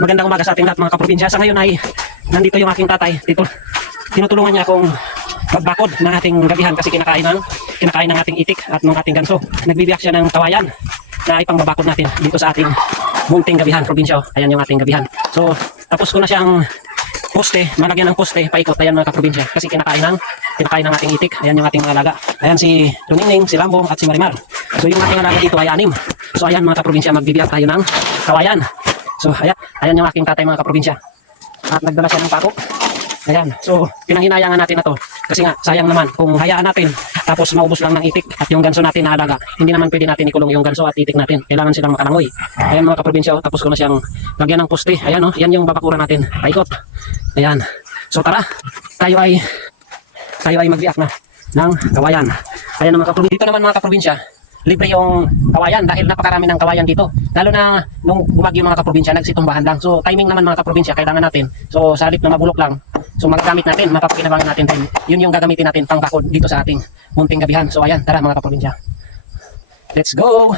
Magandang umaga sa ating lahat mga kaprobinsya. Sa ngayon ay nandito yung aking tatay. Dito, tinutulungan niya akong magbakod ng ating gabihan kasi kinakain ng ating itik at ng ating ganso. Nagbibiyak siya ng kawayan na ipangbabakod natin dito sa ating munting gabihan, probinsya. Ayan yung ating gabihan. So, tapos ko na siyang poste, malagyan ng poste, paikot. Ayan mga kaprobinsya. Kasi kinakain ng ating itik. Ayan yung ating alaga. Ayan si Tuningning, si Lambo at si Marimar. So, yung ating alaga dito ay 6. So, ayan mga kaprobinsya, magbibiyak tayo ng kawayan. So, ayan yung aking tatay mga kaprobinsya. At nagdala siya ng pako. Ayan. So, pinanghinayangan natin na to. Kasi nga, sayang naman kung hayaan natin tapos maubos lang ng itik at yung ganso natin na alaga. Hindi naman pwede natin ikulong yung ganso at itik natin. Kailangan silang makalangoy. Ayan mga kaprobinsya, tapos ko na siyang lagyan ng poste. Ayan yan yung babakuran natin. Paikot. Ayan. So, tara. Tayo ay magbiak na ng kawayan. Ayan mga kaprobinsya. Dito naman mga kaprobinsya, libre yung kawayan dahil napakarami ng kawayan dito. Lalo na nung bumagyo mga kaprobinsya, nagsitumbahan lang. So timing naman mga kaprobinsya, kailangan natin. So sa halip na mabulok lang, so magagamit natin, mapapakinabangan natin din. Yun yung gagamitin natin pang bakod dito sa ating munting gabihan. So ayan, tara mga kaprobinsya. Let's go!